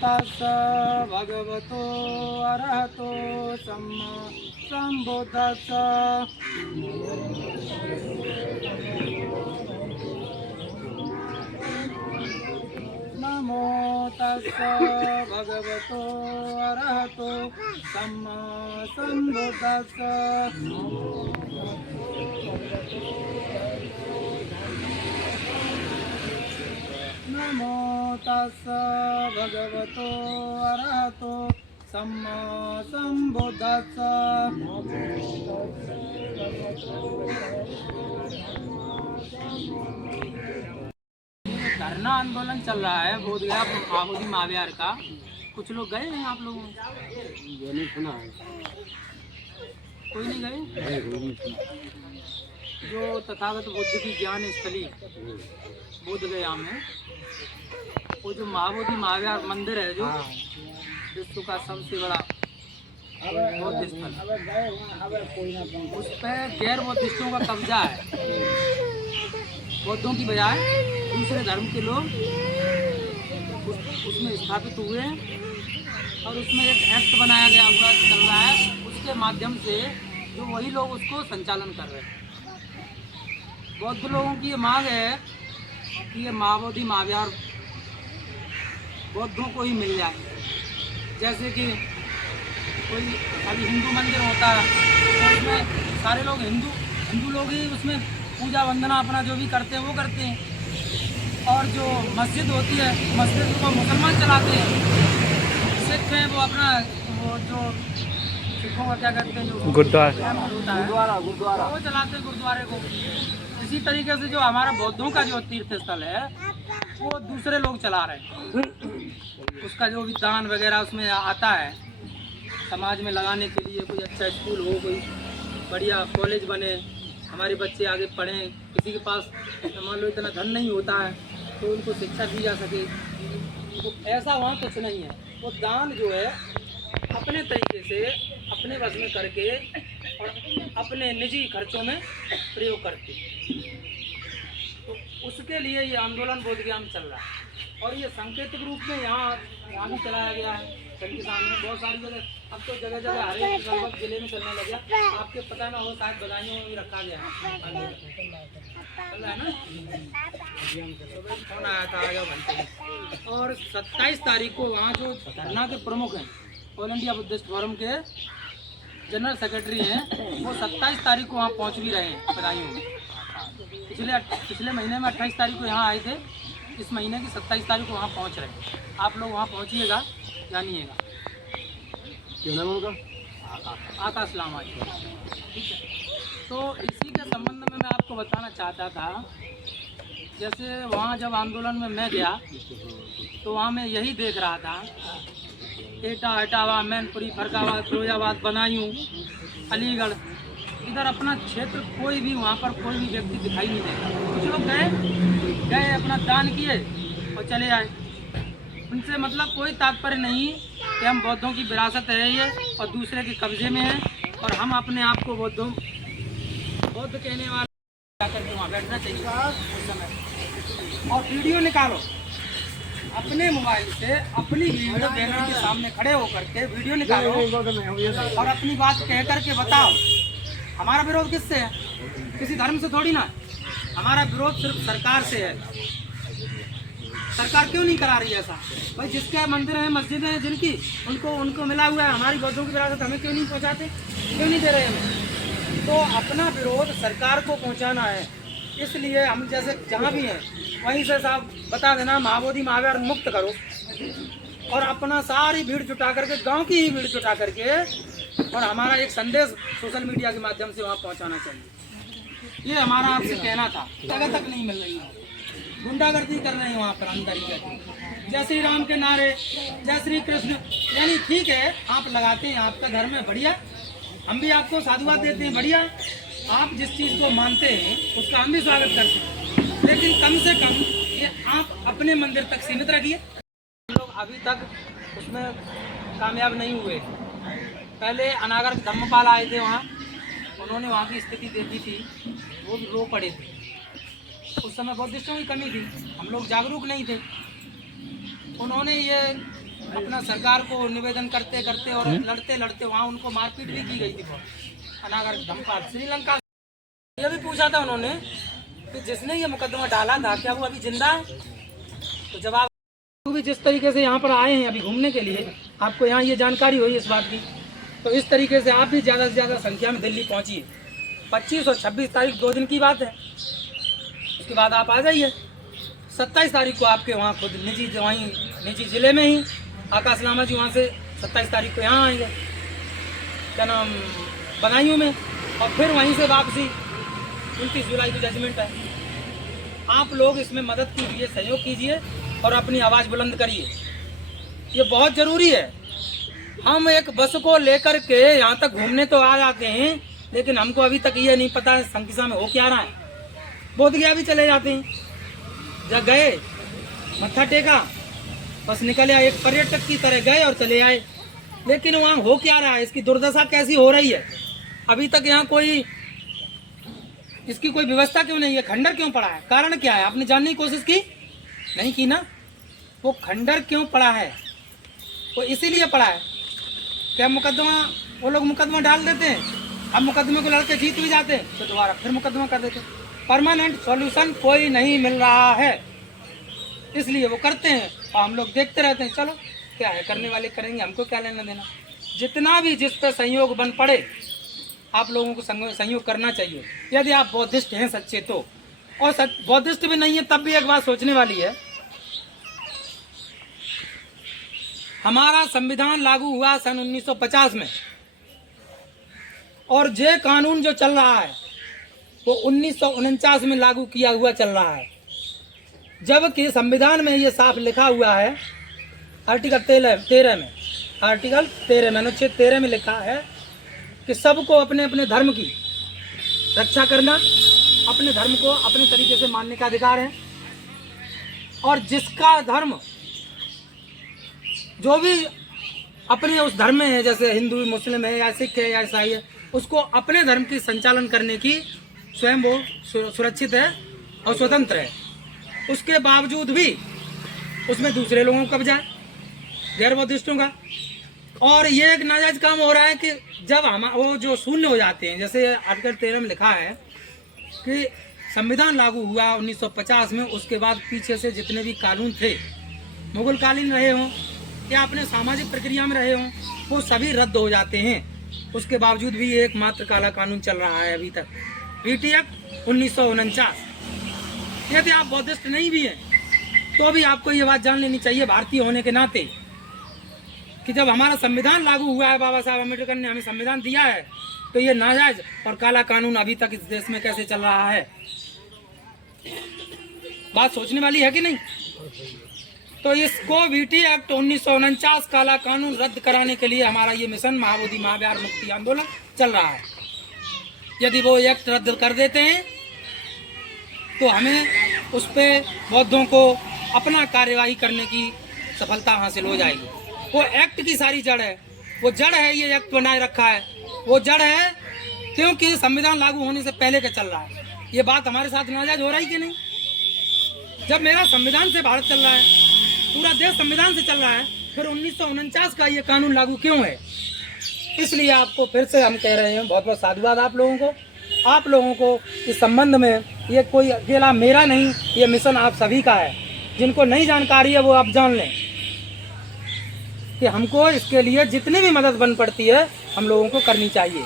तस् भगवतो अरहतो सम्मा सम्बुद्धस्स। नमो तस् भगवतो अरहतो सम्मा सम्बुद्धस्स। नमो तस् भगवतो अरहतो सम्मा सम्बुद्धस्स। धरना आंदोलन चल रहा है बोधगया आहुति महाविहार का। कुछ लोग गए हैं आप लोगों? नहीं सुना है। कोई नहीं गए? जो तथागत बुद्ध की ज्ञान स्थली बोधगया में वो जो महाबोधि महाविहार मंदिर है जो विश्व का सबसे बड़ा बौद्ध स्थल, उस पर गैर बौद्धिस्टों का कब्जा है। बौद्धों की बजाय दूसरे धर्म के लोग उसमें स्थापित हुए और उसमें एक एक्ट बनाया गया हुआ चल रहा है। उसके माध्यम से जो वही लोग उसको संचालन कर रहे हैं। बौद्ध लोगों की ये मांग है कि ये महाबोधि महाविहार बौद्धों को ही मिल जाए। जैसे कि कोई अभी हिंदू मंदिर होता है तो उसमें सारे लोग हिंदू लोग ही उसमें पूजा वंदना अपना जो भी करते हैं वो करते हैं। और जो मस्जिद होती है मस्जिद को मुसलमान चलाते हैं। सिख हैं वो अपना वो जो सिखों का क्या कहते हैं जो गुरुद्वारा वो चलाते हैं गुरुद्वारे को। इसी तरीके से जो हमारा बौद्धों का जो तीर्थ स्थल है वो दूसरे लोग चला रहे हैं। उसका जो भी दान वगैरह उसमें आता है समाज में लगाने के लिए, कोई अच्छा स्कूल हो, कोई बढ़िया कॉलेज बने, हमारे बच्चे आगे पढ़ें। किसी के पास मान लो इतना धन नहीं होता है तो उनको शिक्षा दी जा सके, तो ऐसा वहाँ कुछ नहीं है। वो दान जो है अपने तरीके से अपने वश में करके और अपने निजी खर्चों में प्रयोग करते हैं। तो उसके लिए ये आंदोलन बोधगया में चल रहा है और ये सांकेतिक रूप में यहाँ भी चलाया गया है। सबके सामने बहुत सारी जगह, अब तो जगह जगह हर एक लगभग जिले में चलने लग गया। आपके पता ना हो शायद बदायूं में भी रखा गया है, चल रहा है ना। फोन आया था आ जाओ घंटे। और 27 तारीख को वहाँ जो धरना के प्रमुख हैं ऑल इंडिया बुद्धिस्ट फोरम के जनरल सेक्रेटरी हैं वो 27 तारीख को वहाँ पहुँच भी रहे हैं बदायूं में। पिछले महीने में 28 तारीख को यहाँ आए थे, इस महीने की 27 तारीख को वहाँ पहुँच रहे हैं। आप लोग वहाँ पहुँचिएगा, जानिएगा। क्या नाम उनका? आकाश लामा जी। ठीक है, तो इसी के संबंध में मैं आपको बताना चाहता था। जैसे वहाँ जब आंदोलन में मैं गया तो वहाँ मैं यही देख रहा था, एटा इटावा मैनपुरी फरकाबाद फिरोजाबाद बदायूं अलीगढ़, इधर अपना क्षेत्र कोई भी वहाँ पर कोई भी व्यक्ति दिखाई नहीं देता। कुछ लोग गए अपना दान किए और चले आए। उनसे मतलब कोई तात्पर्य नहीं कि हम बौद्धों की विरासत है ये और दूसरे के कब्जे में है और हम अपने आप को बौद्ध कहने वाले जाकर के वहाँ बैठना चाहिए उस समय। और वीडियो निकालो अपने मोबाइल से, अपनी वीडियो बैनर के सामने खड़े होकर के वीडियो निकालो और अपनी बात कह करके बताओ। हमारा विरोध किससे है? किसी धर्म से थोड़ी ना। हमारा विरोध सिर्फ सरकार से है। सरकार क्यों नहीं करा रही है ऐसा? भाई जिसके मंदिर हैं मस्जिदें हैं जिनकी उनको मिला हुआ है, हमारी बौद्धों की विरासत हमें क्यों नहीं पहुंचाते? क्यों नहीं दे रहे हमें? तो अपना विरोध सरकार को पहुंचाना है। इसलिए हम जैसे जहाँ भी हैं वहीं से साहब बता देना महाबोधि महाविहार मुक्त करो और अपना सारी भीड़ जुटा करके, गाँव की ही भीड़ जुटा करके और हमारा एक संदेश सोशल मीडिया के माध्यम से वहाँ पहुँचाना चाहिए। ये हमारा आपसे कहना था। जगह तक नहीं मिल रही है, गुंडागर्दी कर रहे हैं वहाँ पर अंदर ही करके। जय श्री राम के नारे, जय श्री कृष्ण, यानी ठीक है आप लगाते हैं, आपका धर्म है बढ़िया, हम भी आपको साधुवाद देते हैं बढ़िया। आप जिस चीज़ को मानते हैं उसका हम भी स्वागत करते हैं, लेकिन कम से कम ये आप अपने मंदिर तक सीमित रखिए। लोग अभी तक उसमें कामयाब नहीं हुए। पहले अनागर धर्मपाल आए थे वहाँ, उन्होंने वहाँ की स्थिति देखी थी, वो भी रो पड़े थे। उस समय बौद्धिस्टों की कमी थी, हम लोग जागरूक नहीं थे। उन्होंने ये अपना सरकार को निवेदन करते करते और लड़ते लड़ते वहाँ उनको मारपीट भी की गई थी बहुत अनागर धमपाल श्रीलंका। ये भी पूछा था उन्होंने कि जिसने ये मुकदमा डाला था क्या वो अभी जिंदा है, तो जवाब भी जिस तरीके से यहाँ पर आए हैं अभी घूमने के लिए, आपको यहाँ ये जानकारी हुई इस बात की, तो इस तरीके से आप भी ज़्यादा से ज़्यादा संख्या में दिल्ली पहुँचिए। 25 और 26 तारीख 2 दिन की बात है, उसके बाद आप आ जाइए। 27 तारीख को आपके वहाँ खुद निजी ज़िले में ही आकाश लामा जी वहाँ से 27 तारीख को यहाँ आएंगे, क्या नाम, बदायूं में, और फिर वहीं से वापसी 29 जुलाई की जजमेंट है। आप लोग इसमें मदद कीजिए, सहयोग कीजिए और अपनी आवाज़ बुलंद करिए, ये बहुत ज़रूरी है। हम एक बस को लेकर के यहाँ तक घूमने तो आ जाते हैं, लेकिन हमको अभी तक ये नहीं पता है संकिसा में हो क्या रहा है। बोध गया भी चले जाते हैं, जब गए मत्था टेका बस निकल आए, एक पर्यटक की तरह गए और चले आए, लेकिन वहाँ हो क्या रहा है, इसकी दुर्दशा कैसी हो रही है, अभी तक यहाँ कोई इसकी कोई व्यवस्था क्यों नहीं है, खंडर क्यों पड़ा है, कारण क्या है, आपने जानने की कोशिश की नहीं की ना। वो खंडर क्यों पड़ा है, वो इसीलिए पड़ा है क्या मुकदमा, वो लोग मुकदमा डाल देते हैं, अब मुकदमे को लड़के जीत भी जाते हैं तो दोबारा फिर मुकदमा कर देते हैं। परमानेंट सॉल्यूशन कोई नहीं मिल रहा है, इसलिए वो करते हैं और हम लोग देखते रहते हैं। चलो क्या है, करने वाले करेंगे, हमको क्या लेना देना। जितना भी जिस पर संयोग बन पड़े आप लोगों को संयोग करना चाहिए, यदि आप बौद्धिस्ट हैं सच्चे तो, और बौद्धिस्ट भी नहीं है तब भी एक बात सोचने वाली है, हमारा संविधान लागू हुआ सन 1950 में और जे कानून जो चल रहा है वो 1949 में लागू किया हुआ चल रहा है, जबकि संविधान में ये साफ लिखा हुआ है आर्टिकल 13 में, आर्टिकल 13 में, अनुच्छेद 13 में लिखा है कि सबको अपने अपने धर्म की रक्षा करना, अपने धर्म को अपने तरीके से मानने का अधिकार है, और जिसका धर्म जो भी अपने उस धर्म में है, जैसे हिंदू मुस्लिम है या सिख है या ईसाई है, उसको अपने धर्म की संचालन करने की स्वयं वो सुरक्षित है और स्वतंत्र है। उसके बावजूद भी उसमें दूसरे लोगों का कब्जा है, गैर बौद्धिस्टों का, और ये एक नाजायज काम हो रहा है कि जब हम वो जो शून्य हो जाते हैं, जैसे आर्टिकल 13 में लिखा है कि संविधान लागू हुआ 1950 में, उसके बाद पीछे से जितने भी कानून थे, मुगल कालीन रहे हों या अपने सामाजिक प्रक्रिया में रहे हों, वो सभी रद्द हो जाते हैं। उसके बावजूद भी एकमात्र काला कानून चल रहा है अभी तक, पीटी एक्ट 1949। यदि आप बौद्धिस्ट नहीं भी हैं तो भी आपको ये बात जान लेनी चाहिए भारतीय होने के नाते कि जब हमारा संविधान लागू हुआ है, बाबा साहब अम्बेडकर ने हमें संविधान दिया है, तो ये नाजायज और काला कानून अभी तक इस देश में कैसे चल रहा है, बात सोचने वाली है कि नहीं। तो इसको वीटी एक्ट 1949 काला कानून रद्द कराने के लिए हमारा ये मिशन महाबोधि महाविहार मुक्ति आंदोलन चल रहा है। यदि वो एक्ट रद्द कर देते हैं तो हमें उस पर बौद्धों को अपना कार्यवाही करने की सफलता हासिल हो जाएगी। वो एक्ट की सारी जड़ है, वो जड़ है, ये एक्ट बनाए रखा है, वो जड़ है क्योंकि संविधान लागू होने से पहले का चल रहा है। ये बात हमारे साथ नाजायज हो रहा है कि नहीं। जब मेरा संविधान से भारत चल रहा है, पूरा देश संविधान से चल रहा है, फिर 1949 का ये कानून लागू क्यों है। इसलिए आपको फिर से हम कह रहे हैं, बहुत बहुत साधुवाद आप लोगों को। आप लोगों को इस संबंध में ये कोई अकेला मेरा नहीं, ये मिशन आप सभी का है। जिनको नहीं जानकारी है वो आप जान लें कि हमको इसके लिए जितनी भी मदद बन पड़ती है हम लोगों को करनी चाहिए।